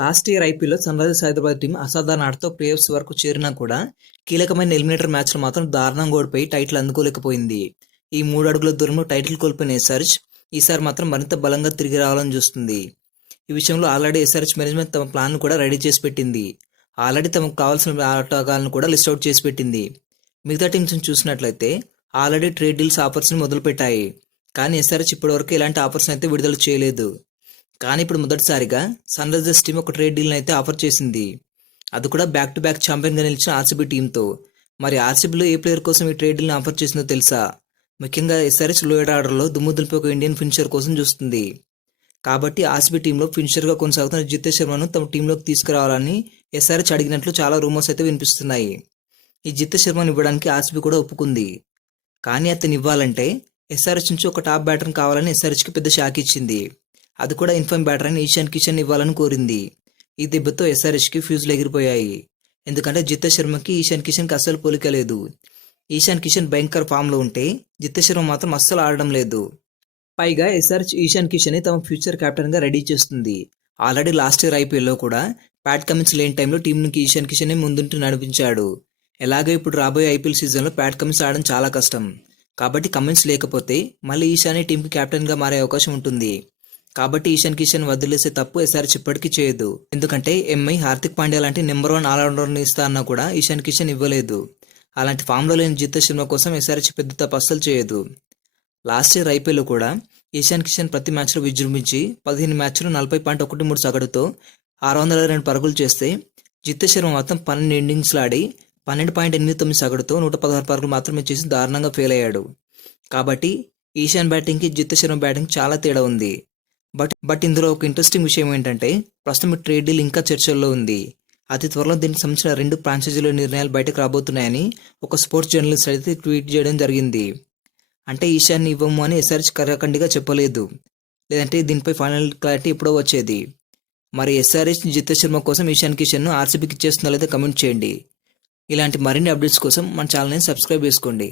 Last year ఐపీఎల్లో sun Risers Hyderabad team అసాధారణ ఆటతో ప్లేఆఫ్స్ వరకు చేరినా కూడా కీలకమైన ఎలిమినేటర్ మ్యాచ్లో మాత్రం దారుణంగా ఓడిపోయి టైటిల్ అందుకోలేకపోయింది. ఈ 3 అడుగుల దూరంలో టైటిల్ కోల్పోయిన ఎస్ఆర్హెచ్ ఈసారి మాత్రం మరింత బలంగా తిరిగి రావాలని చూస్తుంది. ఈ విషయంలో ఆల్రెడీ ఎస్ఆర్హెచ్ మేనేజ్మెంట్ తమ ప్లాన్ను కూడా రెడీ చేసి పెట్టింది. ఆల్రెడీ తమకు కావాల్సిన ఆటగాళ్లను కూడా లిస్ట్ అవుట్ చేసి పెట్టింది. మిగతా టీమ్స్ని చూసినట్లయితే ఆల్రెడీ ట్రేడ్ డీల్స్ ఆఫర్స్ని మొదలుపెట్టాయి. కానీ ఎస్ఆర్హెచ్ ఇప్పటివరకు ఎలాంటి ఆఫర్స్ అయితే విడుదల చేయలేదు. కానీ ఇప్పుడు మొదటిసారిగా సన్ రైజర్స్ టీం ఒక ట్రేడ్ డీల్ని అయితే ఆఫర్ చేసింది. అది కూడా బ్యాక్ టు బ్యాక్ ఛాంపియన్గా నిలిచిన ఆర్సీబీ టీంతో. మరి ఆర్సీబీలో ఏ ప్లేయర్ కోసం ఈ ట్రేడ్ డీల్ని ఆఫర్ చేసిందో తెలుసా? ముఖ్యంగా ఎస్ఆర్హెచ్ లోయర్ ఆర్డర్లో దుమ్ము దులిపి ఒక ఇండియన్ ఫినిషర్ కోసం చూస్తుంది. కాబట్టి ఆర్సీబీ టీంలో ఫినిషర్గా కొనసాగుతున్న జితేష్ శర్మను తమ టీంలోకి తీసుకురావాలని ఎస్ఆర్హెచ్ అడిగినట్లు చాలా రూమర్స్ అయితే వినిపిస్తున్నాయి. ఈ జితేష్ శర్మను ఇవ్వడానికి ఆర్సీబీ కూడా ఒప్పుకుంది. కానీ అతను ఇవ్వాలంటే ఎస్ఆర్హెచ్ నుంచి ఒక టాప్ బ్యాటర్ని కావాలని ఎస్ఆర్హెచ్కి పెద్ద షాక్ ఇచ్చింది. అది కూడా ఇన్ఫామ్ బ్యాటర్ అని ఈశాన్ కిషన్ ఇవ్వాలని కోరింది. ఈ దెబ్బతో ఎస్ఆర్హెచ్కి ఫ్యూజులు ఎగిరిపోయాయి. ఎందుకంటే జితేష్ శర్మకి ఈశాన్ కిషన్కి అస్సలు పోలిక లేదు. ఈశాన్ కిషన్ భయంకర ఫామ్లో ఉంటే జితేష్ శర్మ మాత్రం అస్సలు ఆడడం లేదు. పైగా ఎస్ఆర్హెచ్ ఈశాన్ కిషన్ని తమ ఫ్యూచర్ కెప్టెన్గా రెడీ చేస్తుంది. ఆల్రెడీ లాస్ట్ ఇయర్ ఐపీఎల్లో కూడా ప్యాట్ కమిన్స్ లేని టైంలో టీంకి ఈశాన్ కిషన్ని ముందుంటూ నడిపించాడు. ఎలాగో ఇప్పుడు రాబోయే ఐపీఎల్ సీజన్లో ప్యాట్ కమిన్స్ ఆడడం చాలా కష్టం. కాబట్టి కమిన్స్ లేకపోతే మళ్ళీ ఈశాన్ టీంకి కెప్టెన్గా మారే అవకాశం ఉంటుంది. కాబట్టి ఈశాన్ కిషన్ వదిలేసే తప్పు ఎస్ఆర్హెచ్ ఇప్పటికీ చేయదు. ఎందుకంటే ఎంఐ హార్దిక్ పాండ్యా లాంటి నెంబర్ 1 ఆల్రౌండర్ని ఇస్తా అన్నా కూడా ఈశాన్ కిషన్ ఇవ్వలేదు. అలాంటి ఫామ్లో లేని జితేష్ శర్మ కోసం ఎస్ఆర్హెచ్ పెద్ద తప్పు అస్సలు చేయదు. లాస్ట్ ఇయర్ ఐపీఎల్లో కూడా ఈశాన్ కిషన్ ప్రతి మ్యాచ్లో విజృంభించి 15 మ్యాచ్లు 40.13 సగటుతో 622 పరుగులు చేస్తే జితేష్ శర్మ మాత్రం 12 ఇన్నింగ్స్లు ఆడి 12.89 సగటుతో 116 పరుగులు మాత్రమే చేసి దారుణంగా ఫెయిల్ అయ్యాడు. కాబట్టి ఈశాన్ బ్యాటింగ్కి జితేష్ శర్మ బ్యాటింగ్ చాలా తేడా ఉంది. బట్ ఇందులో ఒక ఇంట్రెస్టింగ్ విషయం ఏంటంటే ప్రస్తుతం ఈ ట్రేడ్ డీల్ ఇంకా చర్చల్లో ఉంది. అతి త్వరలో దీనికి సంబంధించిన 2 ఫ్రాంచైజీల నిర్ణయాలు బయటకు రాబోతున్నాయని ఒక స్పోర్ట్స్ జర్నలిస్ట్ అయితే ట్వీట్ చేయడం జరిగింది. అంటే ఈశాన్ని ఇవ్వము అని ఎస్ఆర్హెచ్ కరాఖండిగా చెప్పలేదు. లేదంటే దీనిపై ఫైనల్ క్లారిటీ ఎప్పుడో వచ్చేది. మరి ఎస్ఆర్హెచ్ జితేష్ శర్మ కోసం ఈశాన్ కిషన్ను ఆర్సీబీకి ఇచ్చేస్తుందో లేదో కమెంట్ చేయండి. ఇలాంటి మరిన్ని అప్డేట్స్ కోసం మన ఛానల్ని సబ్స్క్రైబ్ చేసుకోండి.